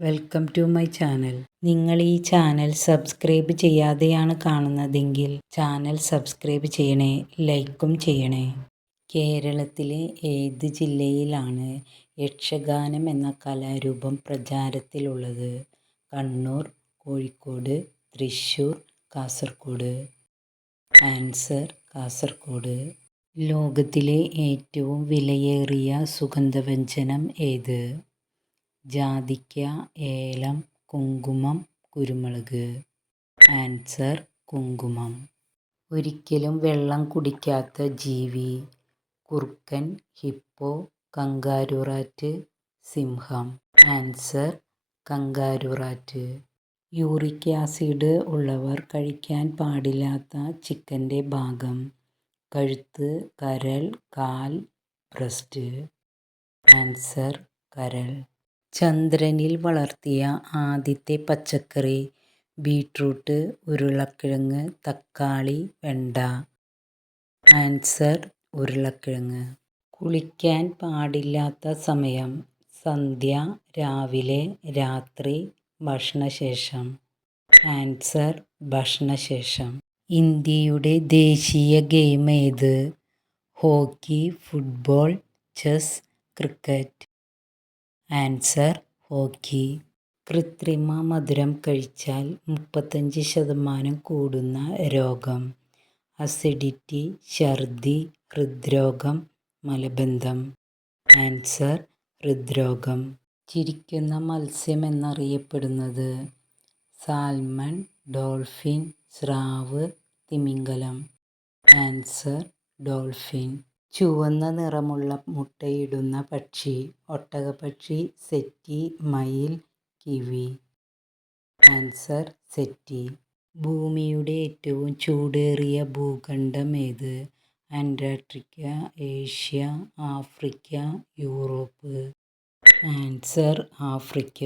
Welcome to my channel നിങ്ങൾ ഈ channel subscribe ചെയ്യാതെയാണ് കാണുന്നതെങ്കിൽ ചാനൽ സബ്സ്ക്രൈബ് ചെയ്യണേ ലൈക്കും ചെയ്യണേ. കേരളത്തിലെ ഏത് ജില്ലയിലാണ് യക്ഷഗാനം എന്ന കലാരൂപം പ്രചാരത്തിലുള്ളത്? കണ്ണൂർ കോഴിക്കോട് തൃശ്ശൂർ കാസർഗോഡ്. ആൻസർ കാസർഗോഡ്. ലോകത്തിലെ ഏറ്റവും വിലയേറിയ സുഗന്ധവ്യഞ്ജനം ഏത്? ജാതിക്ക ഏലം കുങ്കുമം കുരുമുളക്. ആൻസർ കുങ്കുമം. ഒരിക്കലും വെള്ളം കുടിക്കാത്ത ജീവി. കുറുക്കൻ ഹിപ്പോ കങ്കാരുറാറ്റ് സിംഹം. ആൻസർ കങ്കാരുറാറ്റ്. യൂറിക് ആസിഡ് ഉള്ളവർ കഴിക്കാൻ പാടില്ലാത്ത ചിക്കന്റെ ഭാഗം. കഴുത്ത് കരൾ കാൽ ബ്രസ്റ്റ്. ആൻസർ കരൾ ചന്ദ്രനിൽ വളർത്തിയ ആദ്യത്തെ പച്ചക്കറി ബീട്രൂട്ട് ഉരുളക്കിഴങ്ങ് തക്കാളി വെണ്ട. ആൻസർ ഉരുളക്കിഴങ്ങ്. കുളിക്കാൻ പാടില്ലാത്ത സമയം സന്ധ്യ രാവിലെ രാത്രി ഭക്ഷണശേഷം. ആൻസർ ഭക്ഷണശേഷം. ഇന്ത്യയുടെ ദേശീയ ഗെയിം ഏത്? Hockey football chess cricket. Answer hockey. കൃത്രിമ മധുരം കഴിച്ചാൽ മുപ്പത്തഞ്ച് ശതമാനം കൂടുന്ന രോഗം. അസിഡിറ്റി ഛർദി ഹൃദ്രോഗം മലബന്ധം. ആൻസർ ഹൃദ്രോഗം. ചിരിക്കുന്ന മത്സ്യം എന്നറിയപ്പെടുന്നത് സാൽമൺ ഡോൾഫിൻ സ്രാവ് തിമിംഗലം. Answer dolphin. ചുവന്ന നിറമുള്ള മുട്ടയിടുന്ന പക്ഷി ഒട്ടകപ്പക്ഷി സെറ്റി മയിൽ കിവി. ആൻസർ സെറ്റി. ഭൂമിയുടെ ഏറ്റവും ചൂടേറിയ ഭൂഖണ്ഡം ഏത്? Antarctica Asia Africa Europe. Answer Africa.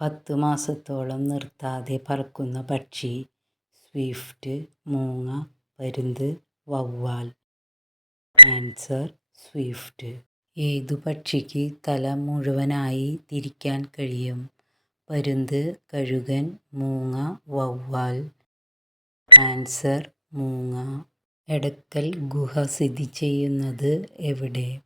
പത്ത് മാസത്തോളം നിർത്താതെ പറക്കുന്ന പക്ഷി സ്വിഫ്റ്റ് മൂങ്ങ പരുന്ത് വവ്വാൽ. Answer swift. ഏതു പക്ഷിക്ക് തല മുഴുവനായി തിരിക്കാൻ കഴിയും? പരുന്ത് കഴുകൻ മൂങ്ങ വവ്വാൽ. ആൻസർ മൂങ്ങ. എടക്കൽ ഗുഹ സ്ഥിതി ചെയ്യുന്നത് എവിടെ?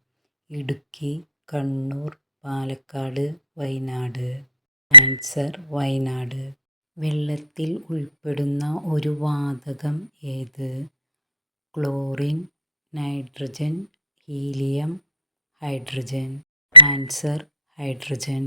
ഇടുക്കി കണ്ണൂർ പാലക്കാട് വയനാട്. ആൻസർ വയനാട്. വെള്ളത്തിൽ ഉൾപ്പെടുന്ന ഒരു വാതകം ഏത്? Chlorine nitrogen helium hydrogen answer hydrogen.